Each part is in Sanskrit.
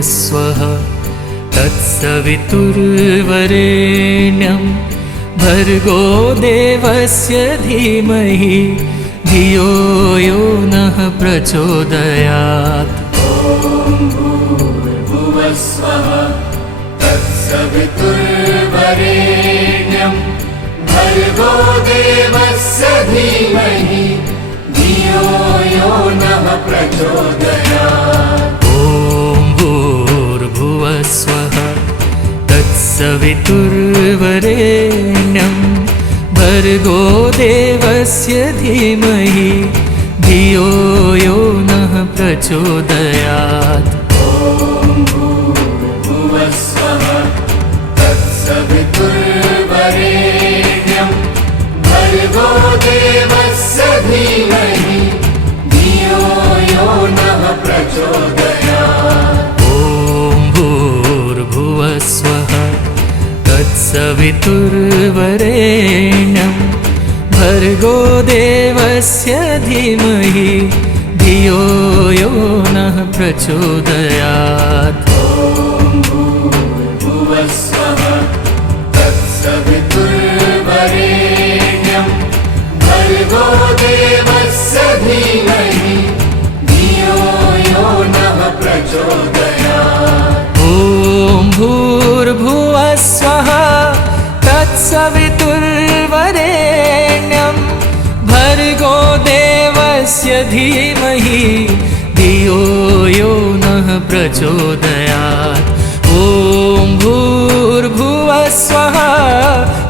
स्वः तत्सवितुर्वरेण्यं भर्गो देवस्य धीमहि धियो यो नः प्रचोदयात्। ॐ भूर्भुवः स्वः तत्सवितुर्वरेण्यं भर्गो देवस्य धीमहि धियो यो नः प्रचोदयात्। स्वः तत्सवितुर्वरेण्यं भर्गो देवस्य धीमहि धियो यो नः प्रचोदयात्। ॐ भूर्भुवः स्वः तत्सवितुर्वरेण्यं भर्गो देवस्य धीमहि धियो यो नः प्रचोदयात्। स्वः तत्सवितुर्वरेण्यं भर्गो देवस्य धीमहि धियो यो नः प्रचोदयात्। ॐ भूर्भुवः स्वः तत्सवितुर्वरेण्यं भर्गो देवस्य धीमहि धियो यो नः प्रचोदयात्। भूर्भुवः स्वः तत्सवितुर्वरेण्यं भर्गो देवस्य धीमहि धियो यो नः प्रचोदयात्। ॐ भूर्भुवः स्वः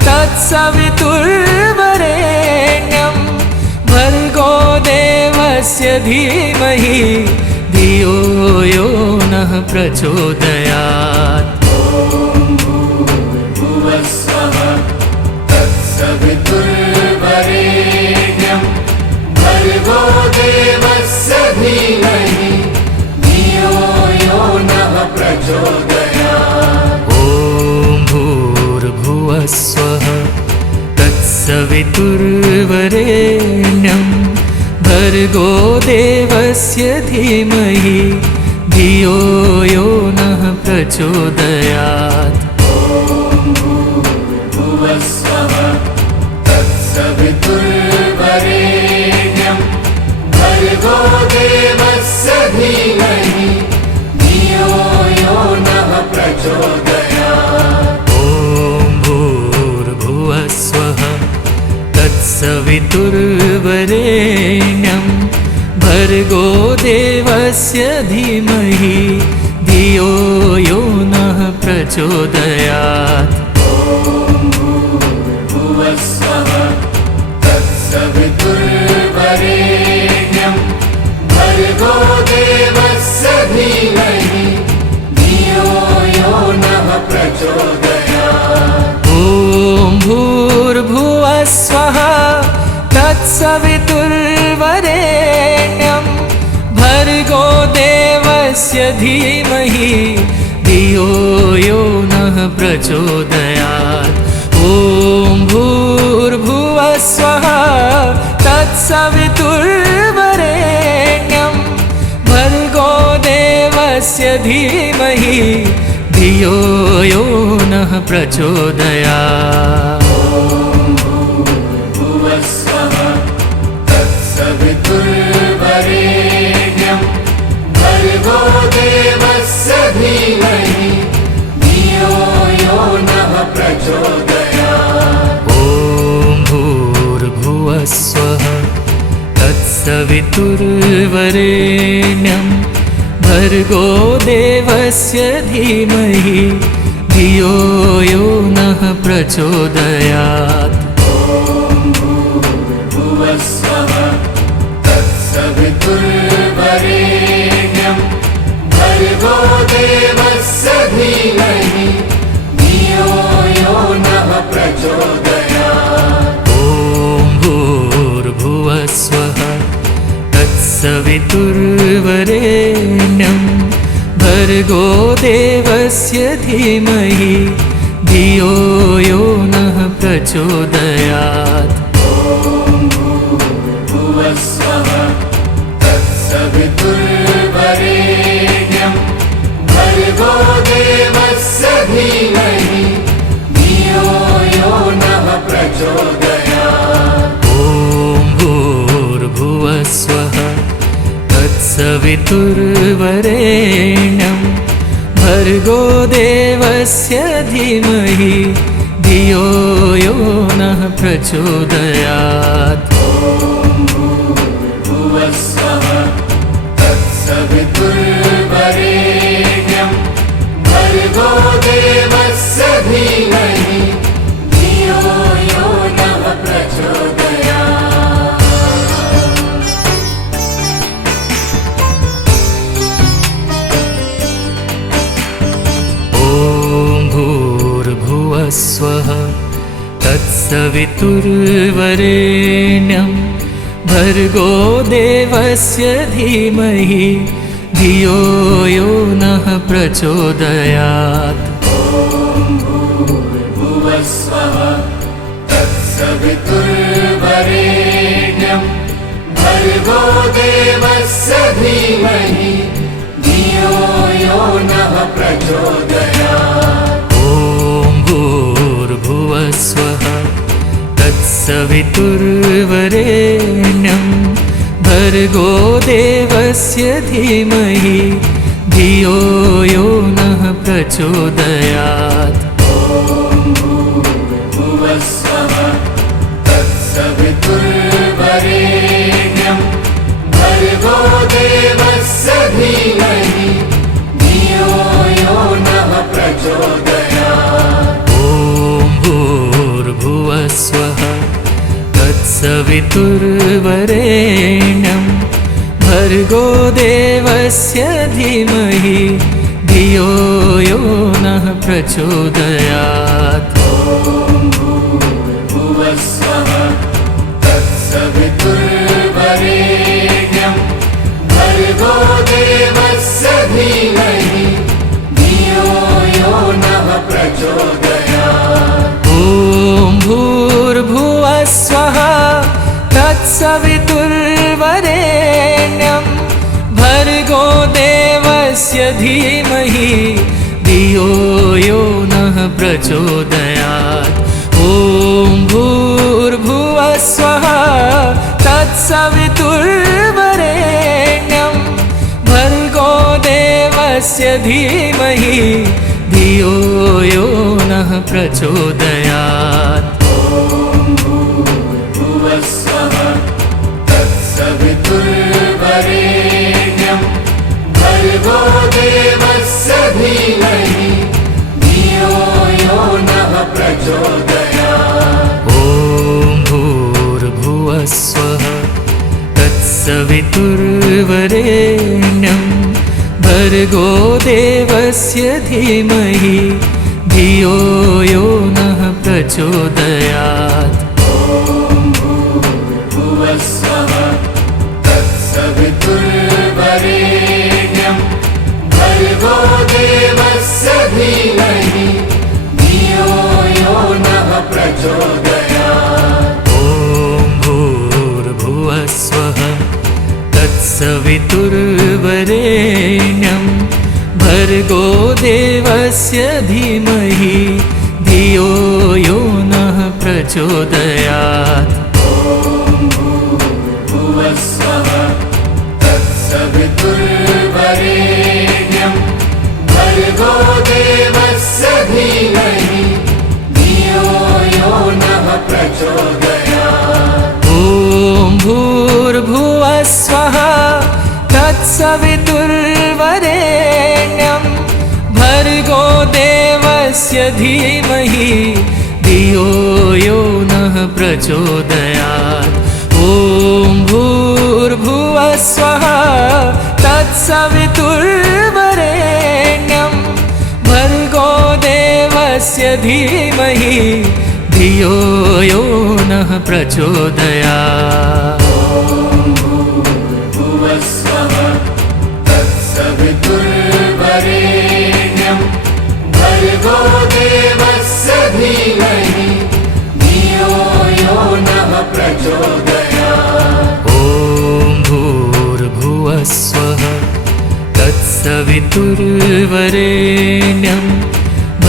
तत्सवितुर्वरेण्यं भर्गो देवस्य धीमहि धियो यो नः प्रचोदयात्। भूर्भुवः स्वः तत्सवितुर्वरेण्यं भर्गो देवस्य धीमहि धियो यो नः प्रचोदयात्। ॐ भूर्भुवः स्वः तत्सवितुर्वरेण्यं भर्गो देवस्य धीमहि धियो यो नः प्रचोदयात्। भूर्भुवः स्वः तत्सवितुर्वरेण्यं भर्गो देवस्य धीमहि धियो यो नः प्रचोदयात्। ॐ भूर्भुवः स्वः तत्सवितुर्वरेण्यं भर्गो देवस्य धीमहि धियो यो नः प्रचोदयात्। भूर्भुवः स्वः तत्सवितुर्वरेण्यं भर्गो देवस्य धीमहि धियो यो नः प्रचोदयात्। ॐ भूर्भुवः स्वः तत्सवितुर्वरेण्यं भर्गो देवस्य धीमहि धियो यो नः प्रचोदयात्। ॐ भूर्भुवः स्वः तत्सवितुर्वरेण्यं भर्गो देवस्य धीमहि धियो यो नः प्रचोदयात्। भूर्भुवः स्वः तत्सवितुर्वरेण्यं भर्गो देवस्य धीमहि धियो यो नः प्रचोदयात्। ॐ भूर्भुवः स्वः तत्सवितुर्वरेण्यं भर्गो देवस्य धीमहि धियो यो नः प्रचोदयात्। भूर्भुवः स्वः तत्सवितुर्वरेण्यं वरेण्यं भर्गो देवस्य धीमहि धियो यो नः प्रचोदयात्। ॐ भूर्भुवस्वः तत्सवितुर्वरेण्यं भर्गो देवस्य धीमहि धियो यो नः प्रचोदयात्। भुवस्वः तत्सवितुर्वरेण्यं भर्गो देवस्य धीमहि धियो यो नः प्रचोदयात्। ॐ भूर्भुवस्वः तत्सवितुर्वरेण्यं भर्गो देवस्य धीमहि धियो यो नः प्रचोदयात्। भुवस्वः तत्सवितुर्वरेण्यं भर्गो देवस्य धीमहि धियो यो नः प्रचोदयात्। ॐ भूर्भुवस्वः तत्सवितुर्वरेण्यं भर्गो देवस्य धीमहि धियो यो नः प्रचोदयात्। भुवस्वः तत्सवितुर्वरेण्यं भर्गो देवस्य धीमहि धियो यो नः प्रचोदयात्। ॐ भूर्भुवस्वः तत्सवितुर्वरेण्यं भर्गो देवस्य धीमहि धियो यो नः प्रचोदयात्। भुवस्वः तत्सवितुर्वरेण्यं भर्गो देवस्य धीमहि धियो यो नः प्रचोदयात्। ॐ भूर्भुवस्वः तत्सवितुर्वरेण्यं भर्गो देवस्य धीमहि धियो यो नः प्रचोदयात्। भुवस्वः तत्सवितुर्वरेण्यं भर्गो देवस्य धीमहि धियो यो नः प्रचोदयात्। ॐ भूर्भुवस्वः तत्सवितुर्वरेण्यं भर्गो देवस्य धीमहि धियो यो नः प्रचोदयात्। ॐ भूर्भुवस्वः तत्सवितुर्वरेण्यं भर्गो देवस्य धीमहि धियो यो नः प्रचोदयात्। भुवस्वः तत्सवितुर्वरेण्यं भर्गो देवस्य धीमहि धियो यो नः प्रचोदयात्। ॐ भूर्भुवस्वः तत्सवितुर्वरेण्यं भर्गो देवस्य धीमहि धियो यो नः प्रचोदयात्। भुवस्वः तत्सवितुर्वरेण्यं भर्गो देवस्य धीमहि धियो यो नः प्रचोदयात्। ॐ भूर्भुवस्वः तत्सवितुर्वरेण्यं भर्गो देवस्य धीमहि धियो यो नः प्रचोदयात्। भुवस्वः तत्सवितुर्वरेण्यं भर्गो देवस्य धीमहि धियो यो नः प्रचोदयात्। ॐ भूर्भुवस्वः तत्सवितुर्वरेण्यं भर्गो देवस्य धीमहि धियो यो नः प्रचोदयात्। ॐ भूर्भुवस्वः भर्गोदेवस्य धीमहि धियो यो नः प्रचोदयात्। भुवस्वः तत्सवितुर्वरेण्यं भर्गो देवस्य धीमहि धियो यो नः प्रचोदयात्। ॐ भूर्भुवस्वः तत्सवितुर्वरेण्यं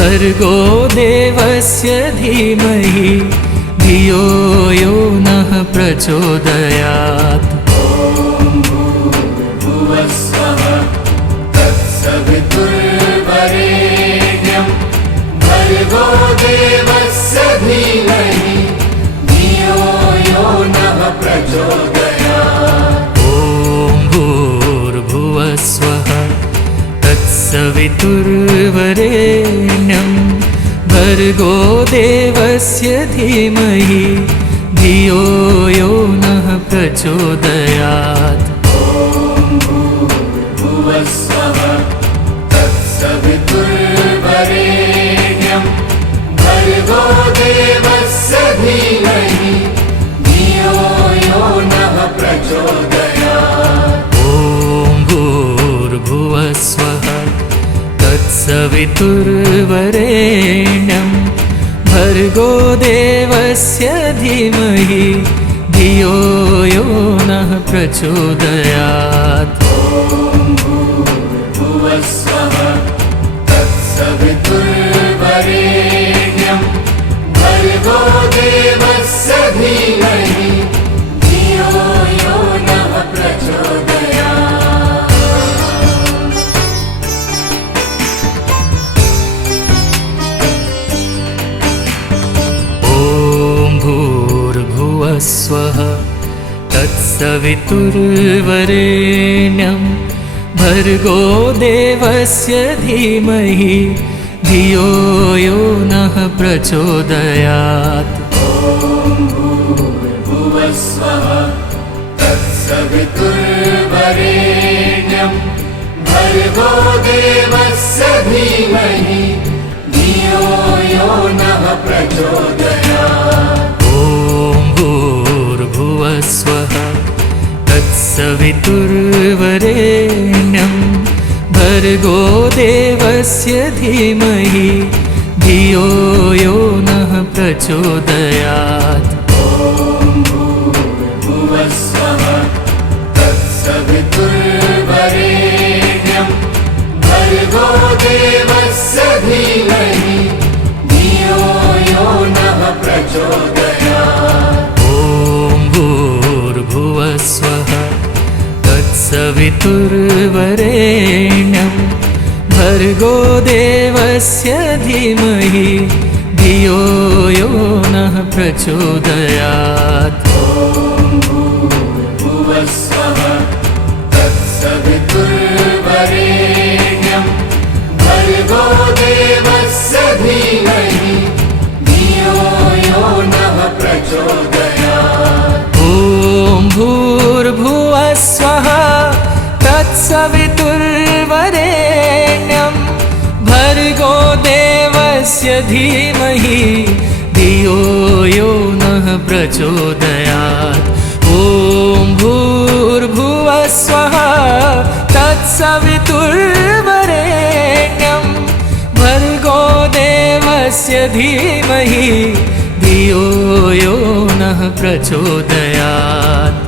भर्गो देवस्य धीमहि धियो यो नः प्रचोदयात्। भुवस्वः तत्सवितुर्वरेण्यं भर्गो देवस्य धीमहि धियो यो नः प्रचोदयात्। ॐ भूर्भुवस्वः तत्सवितुर्वरेण्यं भर्गो देवस्य धीमहि धियो यो नः प्रचोदयात्। भुवस्वः तत्सवितुर्वरेण्यं भर्गो देवस्य धीमहि धियो यो नः प्रचोदयात्। ॐ भूर्भुवस्वः तत्सवितुर्वरेण्यं भर्गो देवस्य धीमहि धियो यो नः प्रचोदयात्। भुवस्वः तत्सवितुर्वरेण्यं भर्गो देवस्य धीमहि धियो यो नः प्रचोदयात्। ॐ भूर्भुवस्वः तत्सवितुर्वरेण्यं भर्गो देवस्य धीमहि धियो यो नः प्रचोदयात्। भुवस्वः तत्सवितुर्वरेण्यं भर्गो देवस्य धीमहि धियो यो नः प्रचोदयात्। ॐ भूर्भुवस्वः तत्सवितुर्वरेण्यं भर्गो देवस्य धीमहि धियो यो नः प्रचोदयात्। भुवस्वः तत्सवितुर्वरेण्यं भर्गो देवस्य धीमहि धियो यो नः प्रचोदयात्। ॐ भूर्भुवस्वः तत्सवितुर्वरेण्यं भर्गो देवस्य धीमहि धियो यो नः प्रचोदयात्। भुवस्वः तत्सवितुर्वरेण्यं भर्गो देवस्य धीमहि धियो यो नः प्रचोदयात्। ॐ भूर्भुवस्वः तत्सवितुर्वरेण्यं भर्गो देवस्य धीमहि धियो यो नः प्रचोदयात्। ॐ भूर्भुवस्वः तत्सवितुर्वरेण्यं भर्गो देवस्य धीमहि धियो यो नः प्रचोदयात्।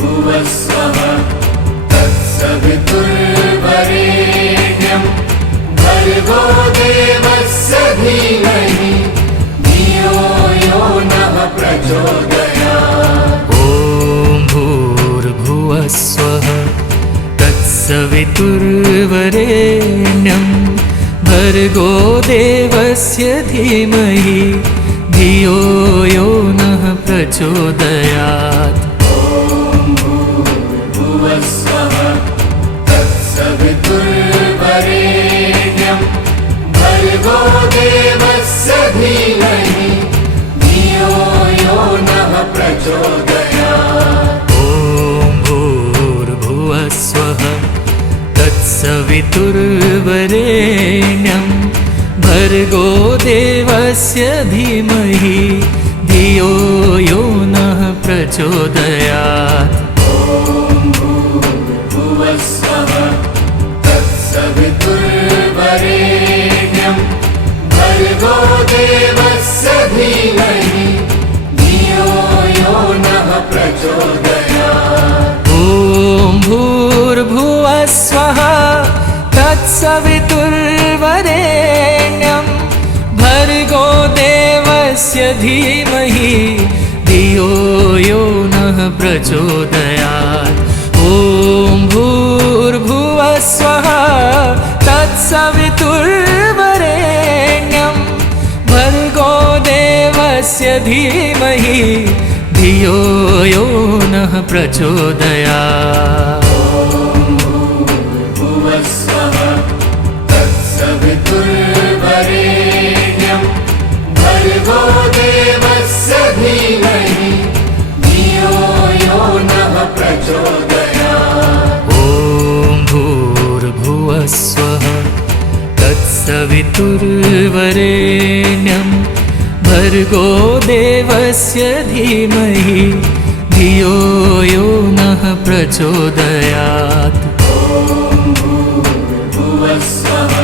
भुवस्वः तत्सवितुर्वरेण्यं भर्गो देवस्य धीमहि धियो यो नः प्रचोदयात्। ॐ भूर्भुवस्वः तत्सवितुर्वरेण्यं भर्गो देवस्य धीमहि धियो यो नः प्रचोदयात्। भुवस्वः तत्सवितुर्वरेण्यं भर्गो देवस्य धीमहि धियो यो नः प्रचोदयात्। ॐ भूर्भुवस्वः तत्सवितुर्वरेण्यं भर्गो देवस्य धीमहि धियो यो नः प्रचोदयात्। भुवस्वः तत्सवितुर्वरेण्यं भर्गो देवस्य धीमहि धियो यो नः प्रचोदयात्। ॐ भूर्भुवः स्वः तत्सवितुर्वरेण्यं भर्गो देवस्य धीमहि धियो यो नः प्रचोदयात्। ॐ भूर्भुवः स्वः तत्सवितुर्वरेण्यं भर्गो देवस्य धीमहि धियो यो नः प्रचोदयात्। भुवस्वः तत्सवितुर्वरेण्यं भर्गो देवस्य धीमहि धियो यो नः प्रचोदयात्। ॐ भूर्भुवः स्वः तत्सवितुर्वरेण्यं भर्गो देवस्य धीमहि धियो यो नः प्रचोदयात्। भुवस्वः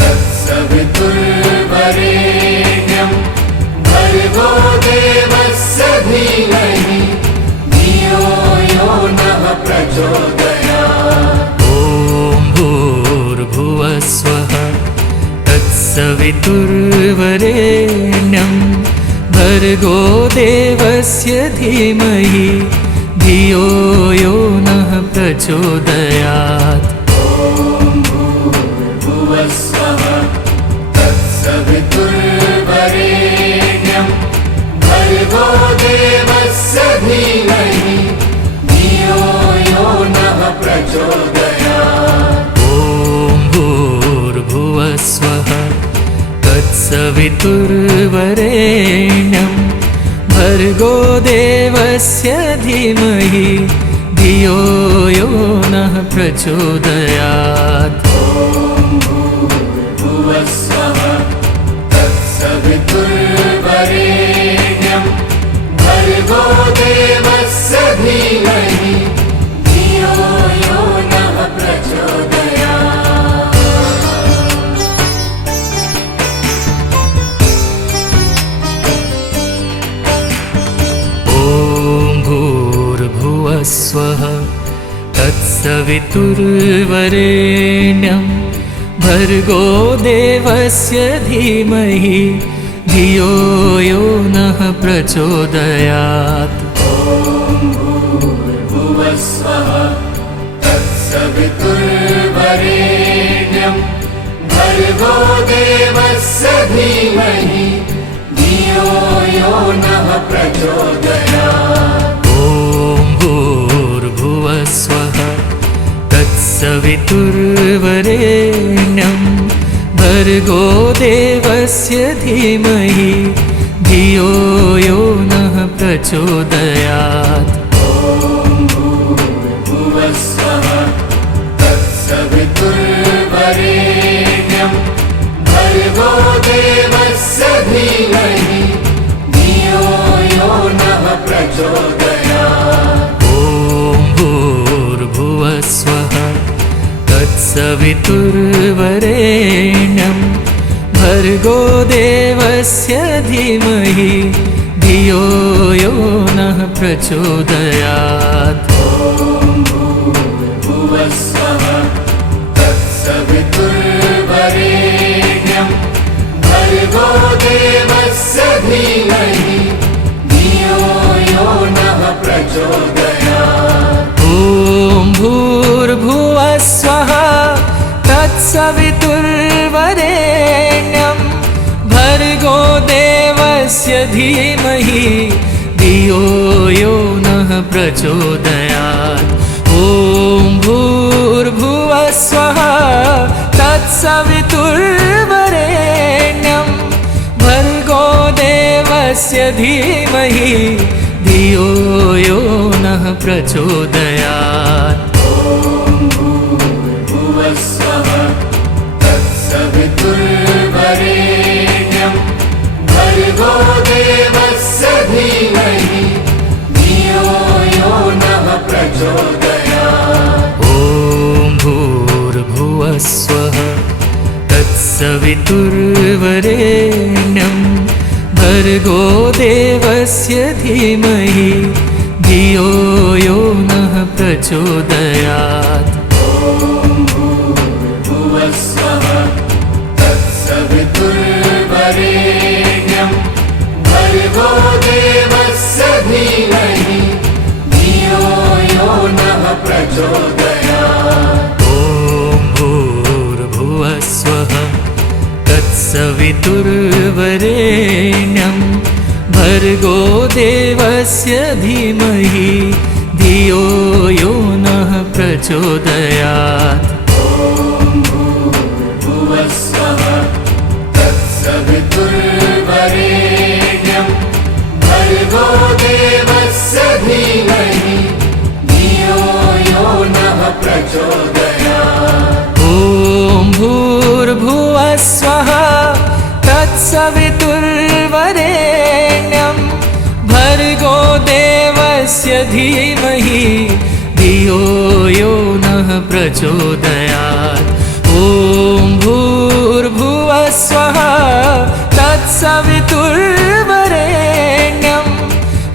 तत्सवितुर्वरेण्यं भर्गो देवस्य धीमहि धियो यो नः प्रचोदयात्। ॐ भूर्भुवः स्वः तत्सवितुर्वरेण्यं भर्गो देवस्य धीमहि धियो यो नः प्रचोदयात्। भुवस्वः तत्सवितुर्वरेण्यं भर्गो देवस्य धीमहि धियो यो नः प्रचोदयात्। ॐ भूर्भुवः स्वः तत्सवितुर्वरेण्यं भर्गो देवस्य धीमहि धियो यो नः प्रचोदयात्। भुवस्वः तत्सवितुर्वरेण्यं भर्गो देवस्य धीमहि धियो यो नः प्रचोदयात्। ॐ भूर्भुवः स्वः तत्सवितुर्वरेण्यं भर्गो देवस्य धीमहि धियो यो नः प्रचोदयात्। भुवस्वः तत्सवितुर्वरेण्यं भर्गो देवस्य धीमहि धियो यो नः प्रचोदयात्। ॐ भूर्भुवः स्वः तत्सवितुर्वरेण्यं भर्गो देवस्य धीमहि धियो यो नः प्रचोदयात्। भुवस्वः तत्सवितुर्वरेण्यं भर्गो देवस्य धीमहि धियो यो नः प्रचोदयात्। ॐ भूर्भुवः स्वः तत्सवितुर्वरेण्यं भर्गो देवस्य धीमहि धियो यो नः प्रचोदयात्। भुवस्वः तत्सवितुर्वरेण्यं भर्गो देवस्य धीमहि धियो यो नः प्रचोदयात्। ॐ भूर्भुवः स्वः तत्सवितुर्वरेण्यं भर्गो देवस्य धीमहि धियो यो नः प्रचोदयात्। ॐ भूर्भुवः स्वः तत्सवितुर्वरेण्यं भर्गो देवस्य धीमहि धियो यो नः प्रचोदयात्। भुवस्वः तत्सवितुर्वरेण्यं तत्सवितुर्वरेण्यं भर्गो देवस्य धीमहि धियो यो नः प्रचोदयात्। भुवस्वः तत्सवितुर्वरेण्यं भर्गो देवस्य धीमहि धियो यो नः प्रचोदयात्। ॐ भूर्भुवस्वः तत्सवितुर्वरेण्यं भर्गो देवस्य धीमहि धियो यो नः प्रचोदयात्। भुवस्वः तत्सवितुर्वरेण्यं भर्गो देवस्य धीमहि धियो यो नः प्रचोदयात्। ॐ भूर्भुवस्वः तत्सवितुर्वरेण्यं भर्गो देवस्य धीमहि धियो यो नः प्रचोदयात्। ॐ भूर्भुवस्वः तत्सवितुर्वरेण्यं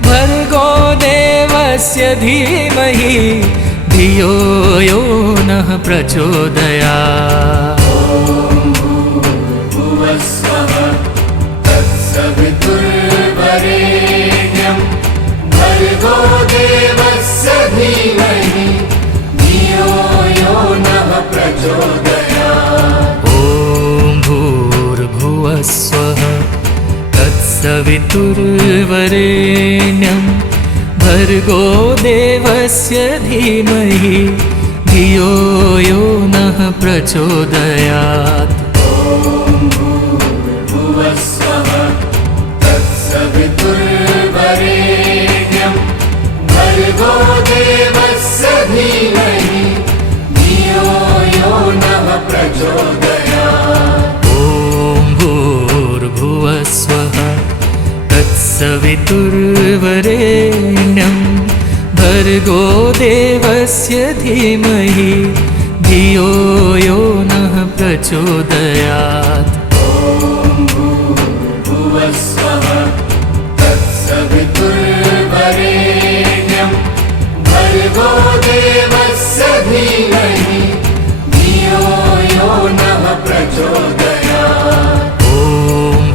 भर्गो देवस्य धीमहि धियो यो नः प्रचोदयात्। भुवस्वः तत्सवितुर्वरेण्यं भर्गो देवस्य धीमहि धियो यो नः प्रचोदयात्। ॐ भूर्भुवस्वः तत्सवितुर्वरेण्यं भर्गो देवस्य धीमहि धियो यो नः प्रचोदयात्। भुवस्वः तत्सवितुर्वरेण्यं भर्गो देवस्य धीमहि धियो यो नः प्रचोदयात्। ॐ भूर्भुवस्वः तत्सवितुर्वरेण्यं भर्गो देवस्य धीमहि धियो यो नः प्रचोदयात्। भुवस्वः तत्सवितुर्वरेण्यं भर्गो देवस्य धीमहि धियो यो नः प्रचोदयात्। ॐ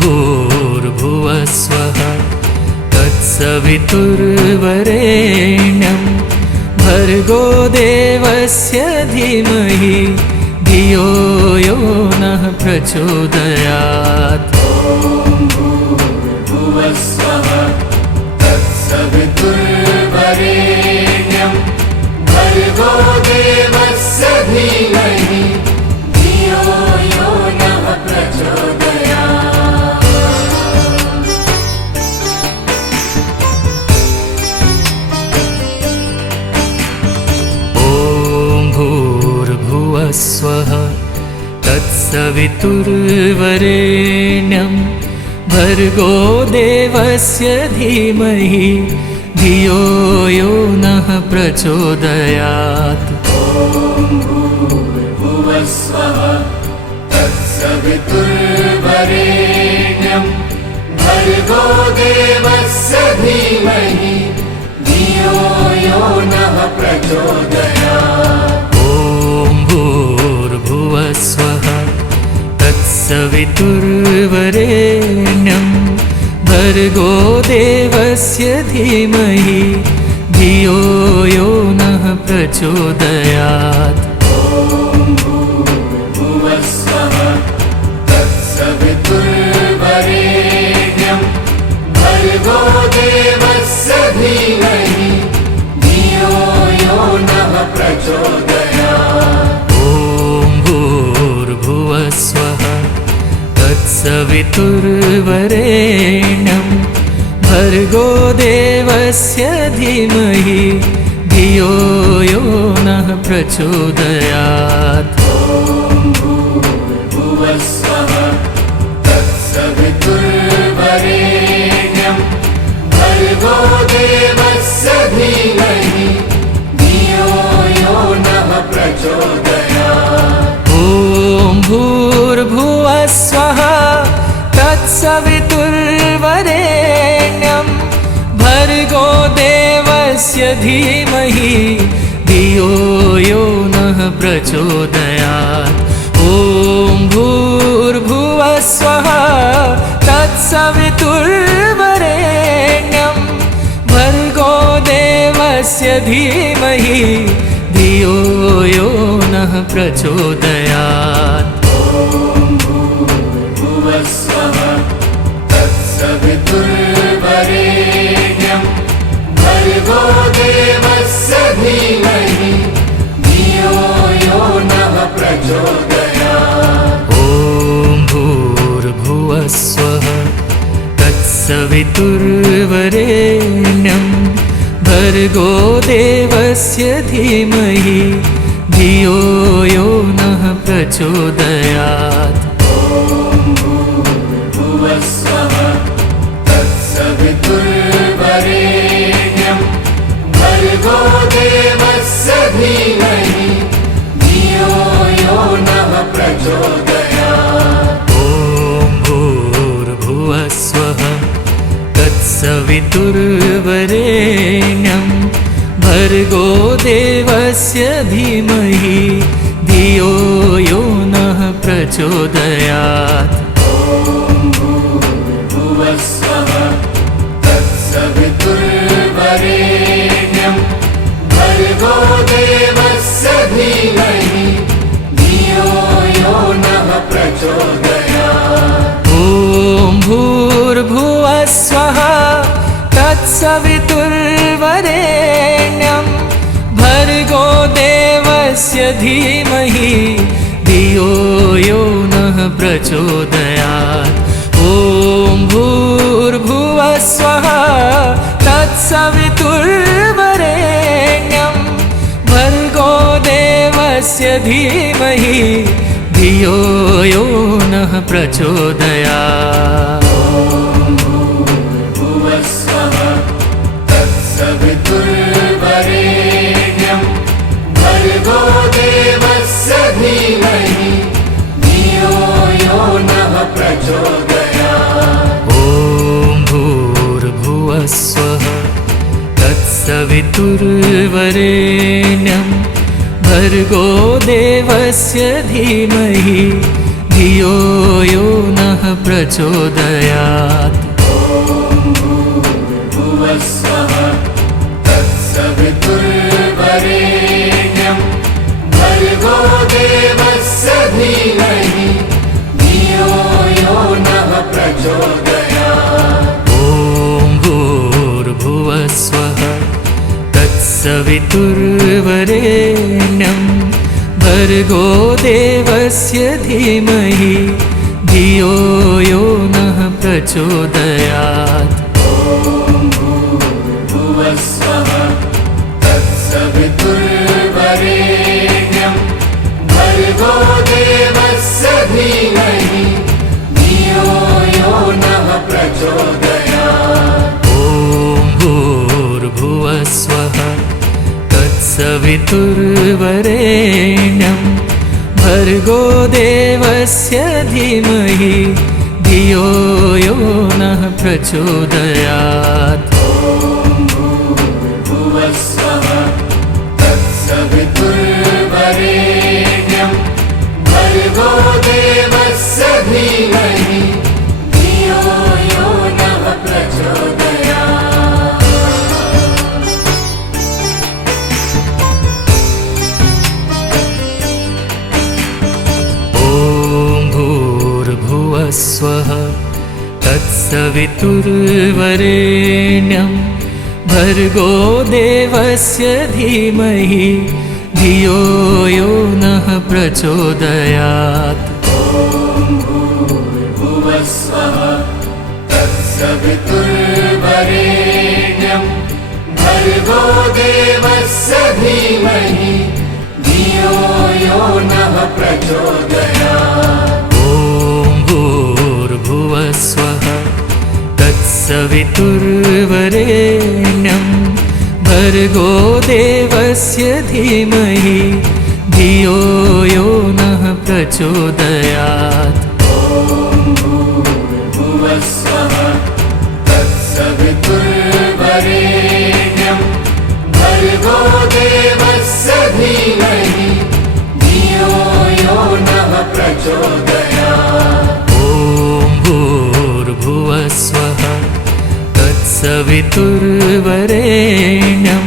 भूर्भुवस्वः तत्सवितुर्वरेण्यं भर्गो देवस्य धीमहि धियो यो नः प्रचोदयात्। भुवस्वः तत्सवितुर्वरेण्यं भर्गो देवस्य धीमहि धियो यो नः प्रचोदयात्। ॐ भूर्भुवस्वः तत्सवितुर्वरेण्यं भर्गो देवस्य धीमहि धियो यो नः प्रचोदयात्। भुवस्वः तत्सवितुर्वरेण्यं भर्गो देवस्य धीमहि धियो यो नः प्रचोदयात्। ॐ भूर्भुवस्वः तत्सवितुर्वरेण्यं भर्गो देवस्य धीमहि धियो यो नः प्रचोदयात्। भुवस्वः तत्सवितुर्वरेण्यं भर्गो देवस्य धीमहि धियो यो नः प्रचोदयात्। ॐ भूर्भुवस्वः तत्सवितुर्वरेण्यं भर्गो देवस्य धीमहि धियो यो नः प्रचोदयात्। भुवस्वः तत्सवितुर्वरेण्यं भर्गो देवस्य धीमहि धियो यो नः प्रचोदयात्। ॐ भूर्भुवः भर्गोदेवस्य धीमहि धियो यो नः प्रचोदयात्। ॐ भूर्भुवः स्वः तत्सवितुर्वरेण्यं भर्गो देवस्य धीमहि धियो यो नः प्रचोदयात्। भुवस्वः तत्सवितुर्वरेण्यं भर्गो देवस्य धीमहि धियो यो नः प्रचोदयात्। ॐ भूर्भुवः स्वः तत्सवितुर्वरेण्यं भर्गो देवस्य धीमहि धियो यो नः प्रचोदयात्। भुवस्वः तत्सवितुर्वरेण्यं भर्गो देवस्य धीमहि धियो यो नः प्रचोदयात्। ॐ भूर्भुवः स्वः तत्सवितुर्वरेण्यं भर्गो देवस्य धीमहि धियो यो नः प्रचोदयात्। भुवस्वः तत्सवितुर्वरेण्यं भर्गो देवस्य धीमहि धियो यो नः प्रचोदयात्। ॐ भूर्भुवः स्वः तत्सवितुर्वरेण्यं भर्गो देवस्य धीमहि धियो यो नः प्रचोदयात्। ॐ भूर्भुवः स्वः तत्सवितुर्वरेण्यं भर्गो देवस्य धीमहि धियो यो नः प्रचोदयात्। भुवस्वः तत्सवितुर्वरेण्यं भर्गो देवस्य धीमहि धियो यो नः प्रचोदयात्। ॐ भूर्भुवः स्वः तत्सवितुर्वरेण्यं भर्गो देवस्य धीमहि धियो यो नः प्रचोदयात्। भुवस्वः तत्सवितुर्वरेण्यं भर्गो देवस्य धीमहि धियो यो नः प्रचोदयात्। ॐ भूर्भुवः स्वः तत्सवितुर्वरेण्यं भर्गो देवस्य धीमहि धियो यो नः प्रचोदयात्। भुवस्वः तत्सवितुर्वरेण्यं भर्गो देवस्य धीमहि धियो यो नः प्रचोदयात्। ॐ भूर्भुवः स्वः तत्सवितुर्वरेण्यं भर्गो देवस्य धीमहि धियो यो नः प्रचोदयात्। भुवस्वः तत्सवितुर्वरेण्यं भर्गो देवस्य धीमहि धियो यो नः प्रचोदयात्। ॐ भूर्भुवः स्वः तत्सवितुर्वरेण्यं भर्गो देवस्य धीमहि धियो यो नः प्रचोदयात्। भुवस्वः तत्सवितुर्वरेण्यं भर्गो देवस्य धीमहि धियो यो नः प्रचोदयात्। ॐ भूर्भुवः स्वः तत्सवितुर्वरेण्यं भर्गो देवस्य धीमहि धियो यो नः प्रचोदयात्। भुवस्वः तत्सवितुर्वरेण्यं प्रचोदयात्। ॐ भूर्भुवः स्वः तत्सवितुर्वरेण्यं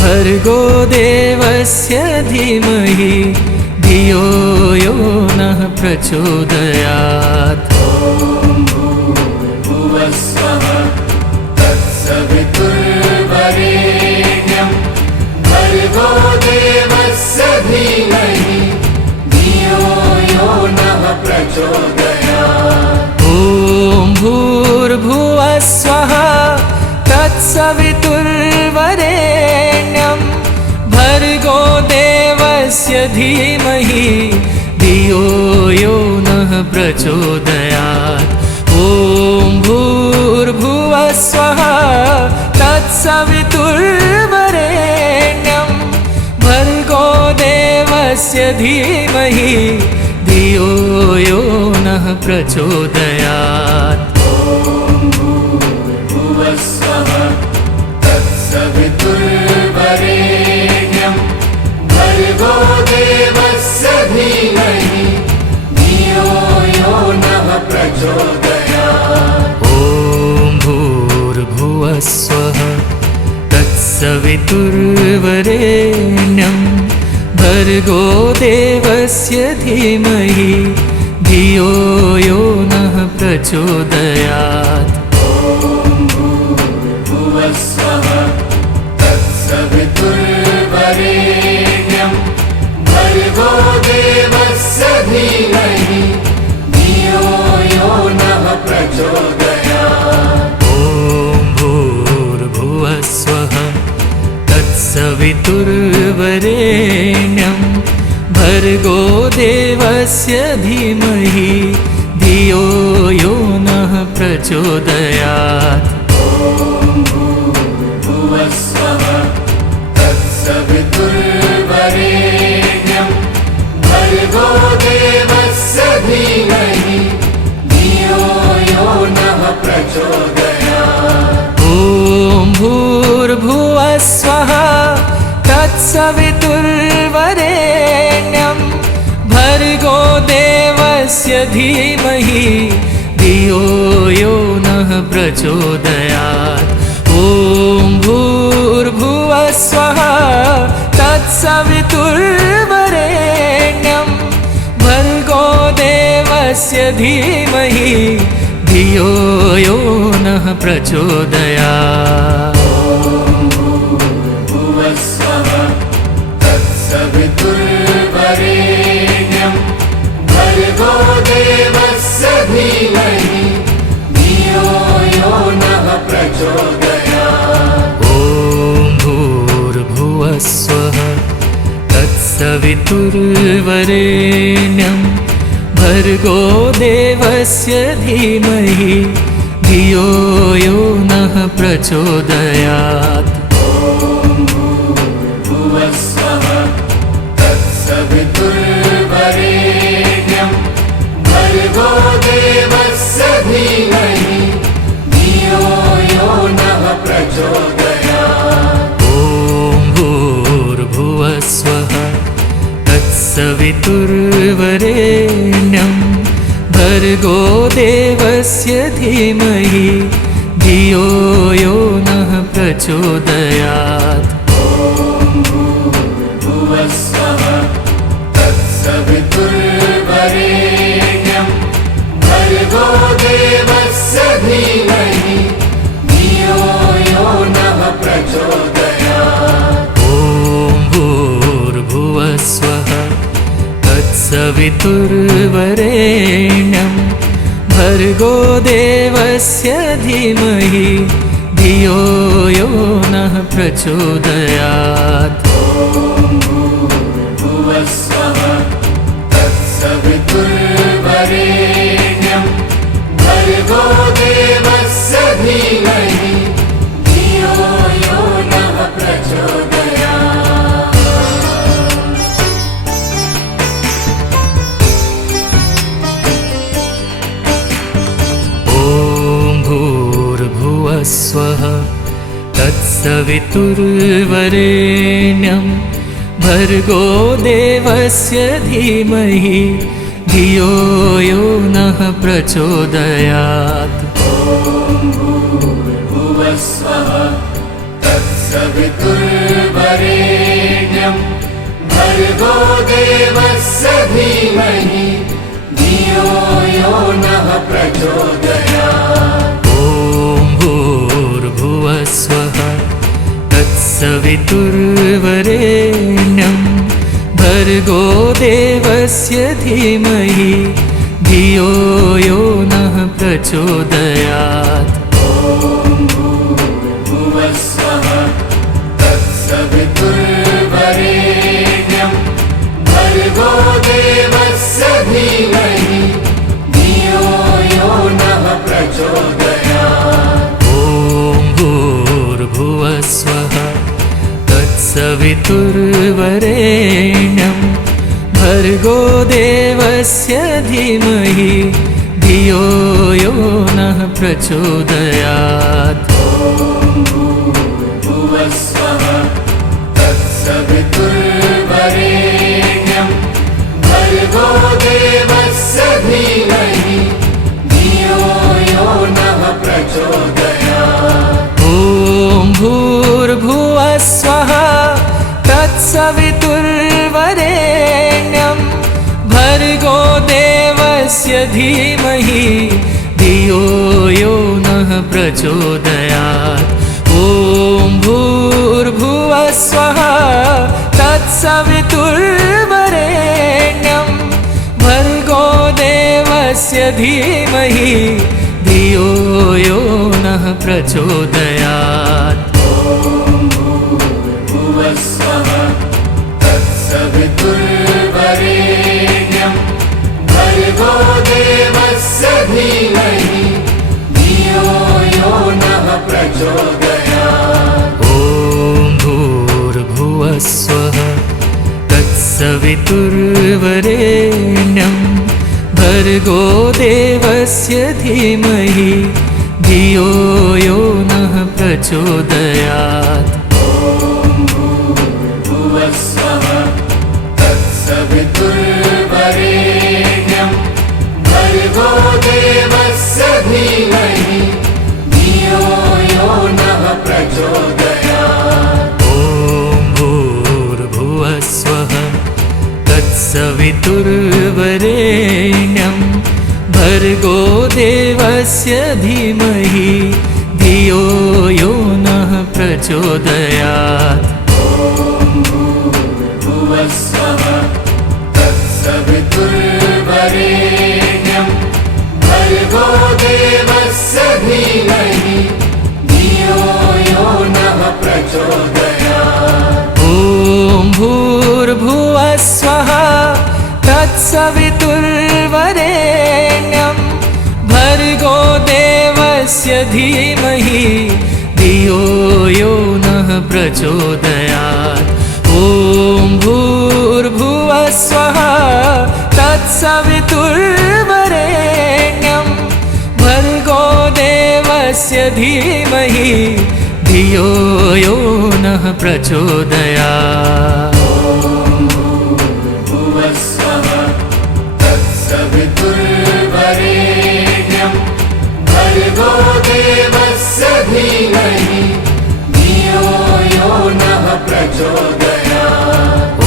भर्गो देवस्य धीमहि धियो यो नः प्रचोदयात्। ॐ भूर्भुवः स्वः तत्सवितुर्वरेण्यं भर्गो देवस्य धीमहि धियो यो नः प्रचोदयात्। ॐ भूर्भुवः स्वः तत्सवितुर्वरेण्यं भर्गो देवस्य धीमहि धियो यो नः प्रचोदयात्। ॐ भूर्भुवः स्वः तत्सवितुर्वरेण्यं भर्गो देवस्य धीमहि धियो यो नः प्रचोदयात्। भूर्भुवः स्वः तत्सवितुर्वरेण्यं भर्गो देवस्य धीमहि धियो यो नः प्रचोदयात्। ॐ भूर्भुवः स्वः तत्सवितुर्वरेण्यं भर्गो देवस्य धीमहि धियो यो नः प्रचोदयात्। भूर्भुवः स्वः तत्सवितुर्वरेण्यं भर्गो देवस्य धीमहि धियो यो नः प्रचोदयात्। ॐ भूर्भुवः स्वः तत्सवितुर्वरेण्यं भर्गो देवस्य धीमहि धियो यो नः प्रचोदयात्। भूर्भुवः स्वः तत्सवितुर्वरेण्यं भर्गो देवस्य धीमहि धियो यो नः प्रचोदयात्। ॐ भूर्भुवः स्वः तत्सवितुर्वरेण्यं भर्गो देवस्य धीमहि धियो यो नः प्रचोदयात्। ॐ भूर्भुवः स्वः तत्सवितुर्वरेण्यं भर्गो देवस्य धीमहि धियो यो नः प्रचोदयात्। भूर्भुवः स्वः तत्सवितुर्वरेण्यं भर्गो देवस्य धीमहि धियो यो नः प्रचोदयात्। ॐ भूर्भुवः स्वः तत्सवितुर्वरेण्यं भर्गो देवस्य धीमहि धियो यो नः प्रचोदयात्। भूर्भुवः स्वः तत्सवितुर्वरेण्यं भर्गो देवस्य धीमहि धियो यो नः प्रचोदयात्। ॐ भूर्भुवः स्वः तत्सवितुर्वरेण्यं भर्गो देवस्य धीमहि धियो यो नः प्रचोदयात्। भूर्भुवः स्वः तत्सवितुर्वरेण्यं भर्गो देवस्य धीमहि धियो यो नः प्रचोदयात्। ॐ भूर्भुवः स्वः तत्सवितुर्वरेण्यं भर्गो देवस्य धीमहि धियो यो नः प्रचोदयात्। भूर्भुवः स्वः तत्सवितुर्वरेण्यं भर्गो देवस्य धीमहि धियो यो नः प्रचोदयात्। ॐ भूर्भुवः स्वः तत्सवितुर्वरेण्यं भर्गो देवस्य धीमहि धियो यो नः प्रचोदयात्। भूर्भुवस्वः तत्सवितुर्वरेण्यं भर्गो देवस्य धीमहि धियो यो नः प्रचोदयात्। ॐ भूर्भुवस्वः तत्सवितुर्वरेण्यं भर्गो देवस्य धीमहि धियो यो नः प्रचोदयात्। भूर्भुवस्वः तत्सवितुर्वरेण्यं भर्गो देवस्य धीमहि धियो यो नः प्रचोदयात्। ॐ भूर्भुवस्वः तत्सवितुर्वरेण्यं भर्गो देवस्य धीमहि धियो यो नः प्रचोदयात्। भूर्भुवस्वः तत्सवितुर्वरेण्यं भर्गो देवस्य धीमहि धियो यो नः प्रचोदयात्। ॐ भूर्भुवस्वः तत्सवितुर्वरेण्यं भर्गो देवस्य धीमहि धियो यो नः प्रचोदयात्। ॐ भूर्भुवस्वः तत्सवितुर्वरेण्यं भर्गो देवस्य धीमहि धियो यो नः प्रचोदयात्। भूर्भुवस्वः तत्सवितुर्वरेण्यं भर्गो देवस्य धीमहि धियो यो नः प्रचोदयात्। ॐ भूर्भुवस्वः तत्सवितुर्वरेण्यं भर्गो देवस्य धीमहि धियो यो नः प्रचोदयात्। भूर्भुवस्वः तत्सवितुर्वरेण्यं भर्गो देवस्य धीमहि धियो यो नः प्रचोदयात्। ॐ भूर्भुवस्वः तत्सवितुर्वरेण्यं भर्गो देवस्य धीमहि धियो यो नः प्रचोदयात्। भूर्भुवस्वः तत्सवितुर्वरेण्यं भर्गो देवस्य धीमहि धियो यो नः प्रचोदयात्। ॐ भूर्भुवस्वः तत्सवितुर्वरेण्यं भर्गो देवस्य धीमहि धियो यो नः प्रचोदयात्। ॐ भूर्भुवस्वः तत्सवितुर्वरेण्यं भर्गो देवस्य धीमहि धियो यो नः प्रचोदयात्। भूर्भुवस्वः तत्सवितुर्वरेण्यं भर्गो देवस्य धीमहि धियो यो नः प्रचोदयात्। ॐ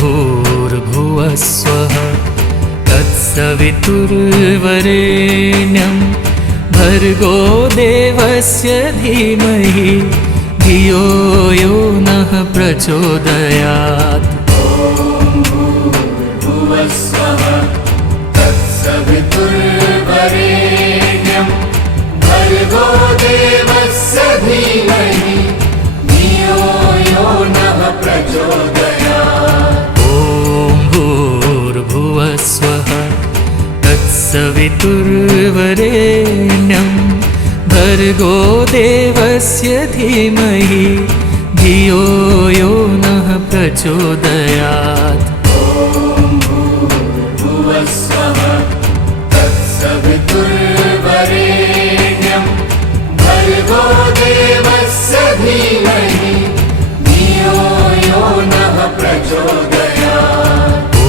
भूर्भुवस्वः तत्सवितुर्वरेण्यं भर्गो देवस्य धीमहि धियो यो नः प्रचोदयात्। भूर्भुवस्वः तत्सवितुर्वरेण्यं भर्गो देवस्य धीमहि धियो यो नः प्रचोदयात्। ॐ भूर्भुवस्वः तत्सवितुर्वरेण्यं भर्गो देवस्य धीमहि धियो यो नः प्रचोदयात्। भूर्भुवस्वः तत्सवितुर्वरेण्यं भर्गो देवस्य धीमहि धियो यो नः प्रचोदयात्। ॐ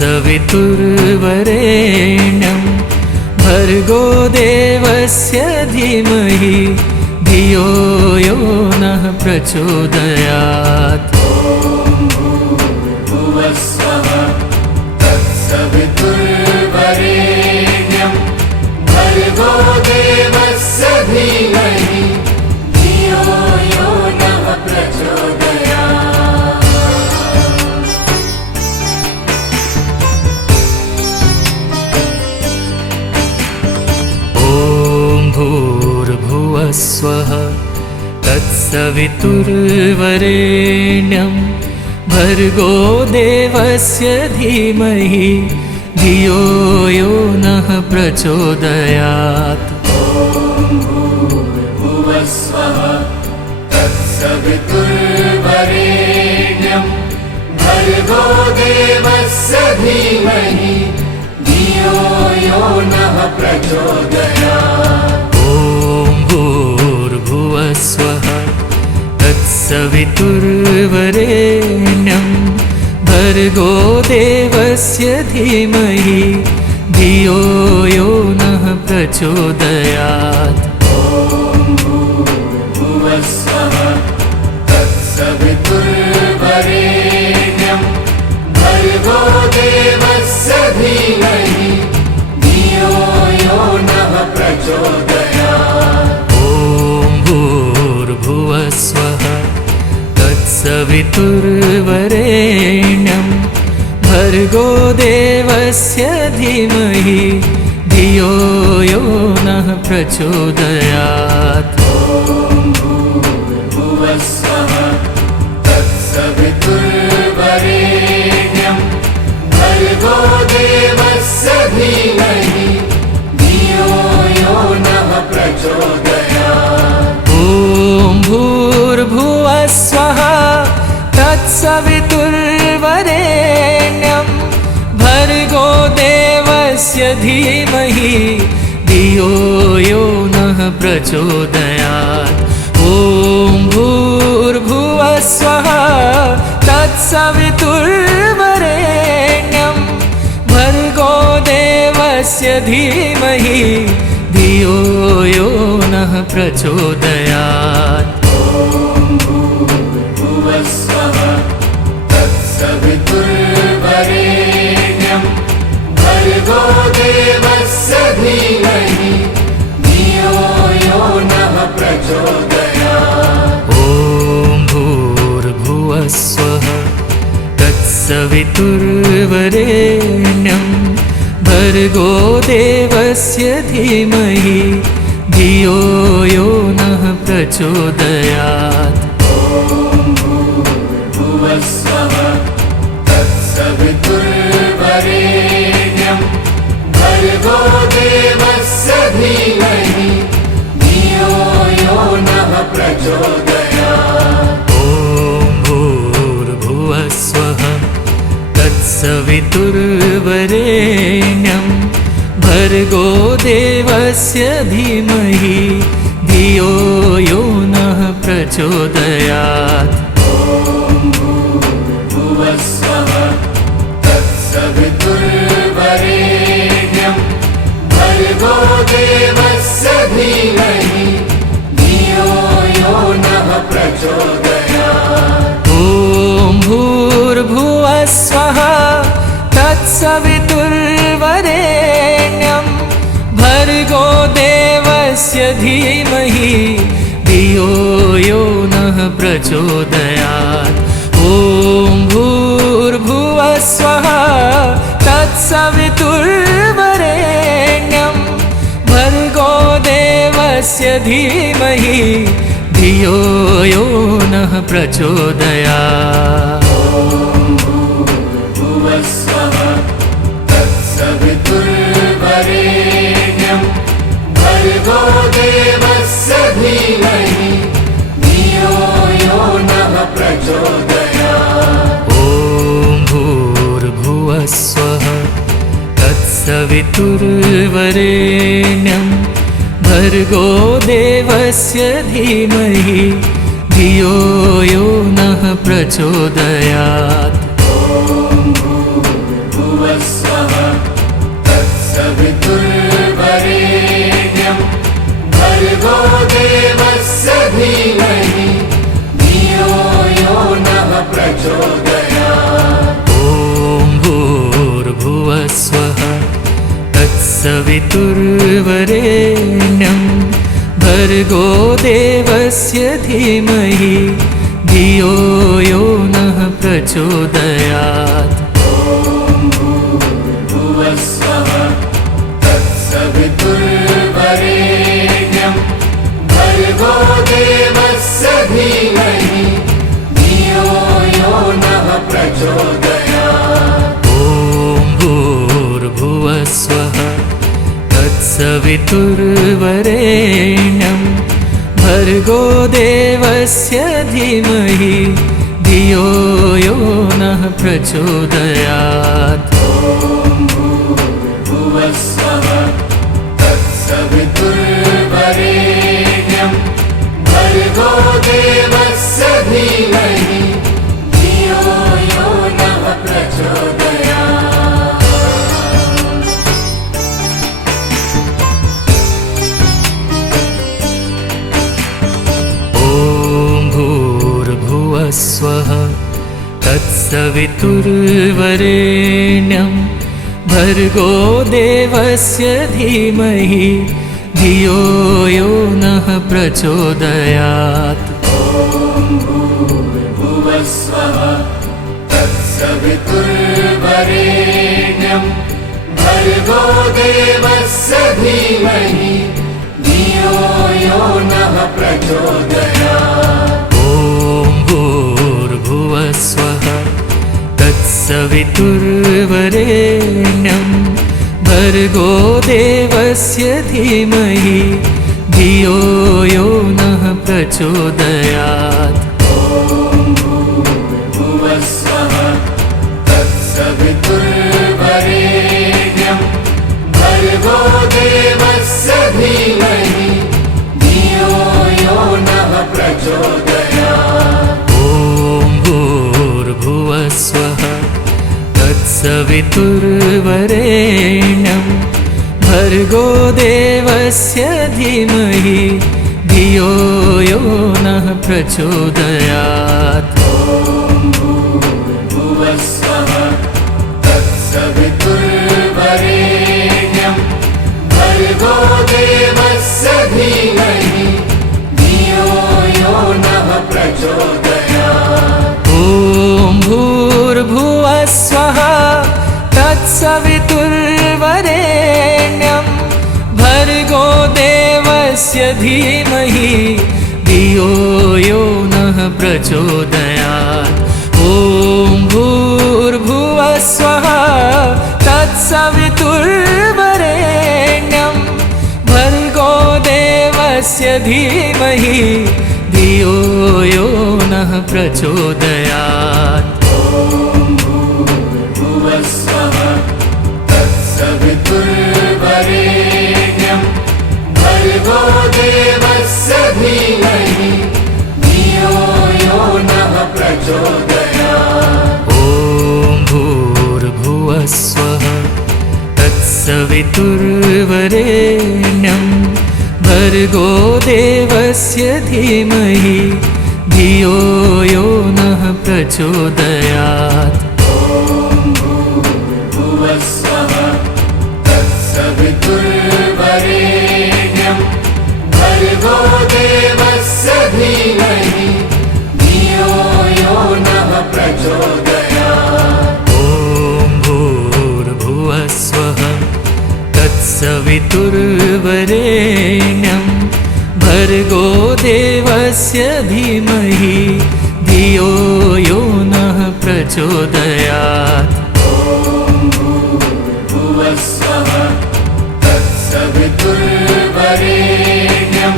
तत्सवितुर्वरेण्यं भर्गो देवस्य धीमहि धियो यो नः प्रचोदयात्। भुवस्वः तत्सवितुर्वरेण्यं भर्गो देवस्य धीमहि धियो यो नः प्रचोदयात्। ॐ भूर्भुवः स्वः तत्सवितुर्वरेण्यं भर्गो देवस्य धीमहि धियो यो नः प्रचोदयात्। भुवस्वः तत्सवितुर्वरेण्यं भर्गो देवस्य धीमहि धियो यो नः प्रचोदयात्। ॐ भूर्भुवः स्वः तत्सवितुर्वरेण्यं भर्गो देवस्य धीमहि धियो यो नः प्रचोदयात्। भुवस्वः तत्सवितुर्वरेण्यं भर्गो देवस्य धीमहि धियो यो नः प्रचोदयात्। ॐ भूर्भुवः स्वः तत्सवितुर्वरेण्यं भर्गो देवस्य धीमहि धियो यो नः प्रचोदयात्। भुवस्वः तत्सवितुर्वरेण्यं भर्गो देवस्य धीमहि धियो यो नः प्रचोदयात्। ॐ भूर्भुवः स्वः तत्सवितुर्वरेण्यं भर्गो देवस्य धीमहि धियो यो नः प्रचोदयात्। ॐ भूर्भुवः स्वः तत्सवितुर्वरेण्यं भर्गो देवस्य धीमहि धियो यो नः प्रचोदयात्। भुवस्वः तत्सवितुर्वरेण्यं भर्गो देवस्य धीमहि धियो यो नः प्रचोदयात्। ॐ भूर्भुवः स्वः तत्सवितुर्वरेण्यं भर्गो देवस्य धीमहि धियो यो नः प्रचोदयात्। भुवस्वः तत्सवितुर्वरेण्यं भर्गो देवस्य धीमहि धियो यो नः प्रचोदयात्। ॐ भूर्भुवः स्वः तत्सवितुर्वरेण्यं भर्गो देवस्य धीमहि धियो यो नः प्रचोदयात्। भुवस्वः तत्सवितुर्वरेण्यं भर्गो देवस्य धीमहि धियो यो नः प्रचोदयात्। ॐ भूर्भुवः स्वः तत्सवितुर्वरेण्यं भर्गो देवस्य धीमहि धियो यो नः प्रचोदयात्। ॐ भूर्भुवः स्वः तत्सवितुर्वरेण्यं भर्गो देवस्य धीमहि धियो यो नः प्रचोदयात्। भुवस्वः तत्सवितुर्वरेण्यं भर्गो देवस्य धीमहि धियो यो नः प्रचोदयात्। ॐ भूर्भुवः स्वः तत्सवितुर्वरेण्यं भर्गो देवस्य धीमहि धियो यो नः प्रचोदयात्। प्रचोदयात्। ॐ भूर्भुवः स्वः तत्सवितुर्वरेण्यं भर्गो देवस्य धीमहि धियो यो नः प्रचोदयात्। भूर्भुवः स्वः तत्सवितुर्वरेण्यं भर्गो देवस्य धीमहि धियो यो नः प्रचोदयात्। ॐ भूर्भुवः स्वः तत्सवितुर्वरेण्यं भर्गो देवस्य धीमहि धियो यो नः प्रचोदयात्। भूर्भुवः स्वः तत्सवितुर्वरेण्यं भर्गो देवस्य धीमहि धियो यो नः प्रचोदयात्। ॐ भूर्भुवः स्वः तत्सवितुर्वरेण्यं भर्गो देवस्य धीमहि धियो यो नः प्रचोदयात्। भूर्भुवः स्वः तत्सवितुर्वरेण्यं भर्गो देवस्य धीमहि धियो यो नः प्रचोदयात्। ॐ भूर्भुवः स्वः तत्सवितुर्वरेण्यं भर्गो देवस्य धीमहि धियो यो नः प्रचोदयात्। भूर्भुवः स्वः तत्सवितुर्वरेण्यं भर्गो देवस्य धीमहि धियो यो नः प्रचोदयात्। ॐ भूर्भुवः स्वः तत्सवितुर्वरेण्यं भर्गो देवस्य धीमहि धियो यो नः प्रचोदयात्। भूर्भुवः स्वः तत्सवितुर्वरेण्यं भर्गो देवस्य धीमहि धियो यो नः प्रचोदयात्। ॐ भूर्भुवः स्वः तत्सवितुर्वरेण्यं भर्गो देवस्य धीमहि धियो यो नः प्रचोदयात्। ॐ भूर्भुवः स्वः तत्सवितुर्वरेण्यं भर्गो देवस्य धीमहि धियो यो नः प्रचोदयात्। भूर्भुवः स्वः तत्सवितुर्वरेण्यं भर्गो देवस्य धीमहि धियो यो नः प्रचोदयात्। ॐ भूर्भुवः स्वः तत्सवितुर्वरेण्यं भर्गो देवस्य धीमहि धियो यो नः प्रचोदयात्। भूर्भुवः स्वः तत्सवितुर्वरेण्यं भर्गो देवस्य धीमहि धियो यो नः प्रचोदयात्। ॐ भूर्भुवः स्वः तत्सवितुर्वरेण्यं भर्गो देवस्य धीमहि धियो यो नः प्रचोदयात्। भूर्भुवः स्वः तत्सवितुर्वरेण्यं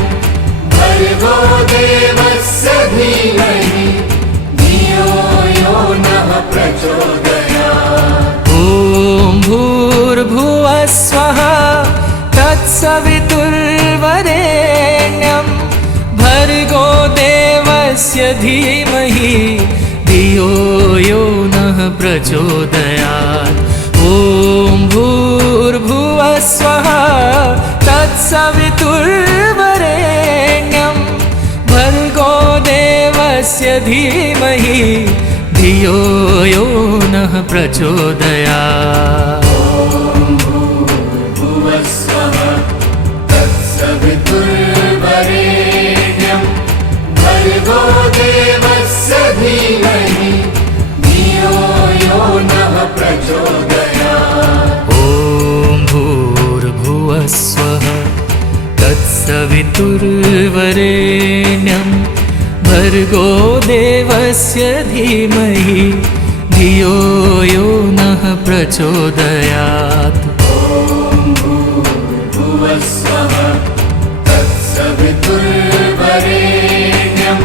भर्गो देवस्य धीमहि धियो यो नः प्रचोदयात्। ॐ भूर्भुवः स्वः तत्सवितुर्वरेण्यं भर्गो देवस्य धीमहि धियो यो नः प्रचोदयात्। ॐ भूर्भुवः स्वः तत्सवितुर्वरेण्यं भर्गो देवस्य धीमहि धियो यो नः प्रचोदयात्। भुवस्वः तत्सवितुर्वरेण्यं भर्गो देवस्य धीमहि धियो यो नः प्रचोदयात्। ॐ भूर्भुवस्वः तत्सवितुर्वरेण्यं भर्गो देवस्य धीमहि धियो यो नः प्रचोदयात्। भुवस्वः तत्सवितुर्वरेण्यं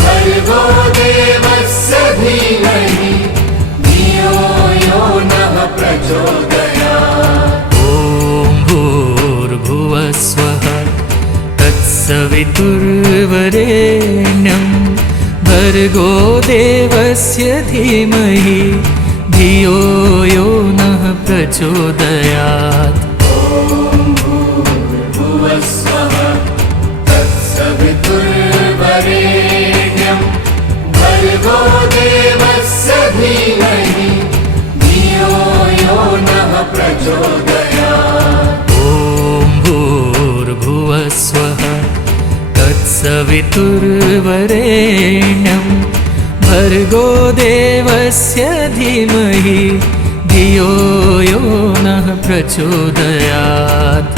भर्गो देवस्य धीमहि धियो यो नः प्रचोदयात्। ॐ भूर्भुवस्वः तत्सवितुर्वरेण्यं भर्गो देवस्य धीमहि धियो यो नः प्रचोदयात्। भुवस्वः तत्सवितुर्वरेण्यं भर्गो देवस्य धीमहि धियो यो नः प्रचोदयात्। ॐ भूर्भुवस्वः तत्सवितुर्वरेण्यं भर्गो देवस्य धीमहि धियो यो नः प्रचोदयात्।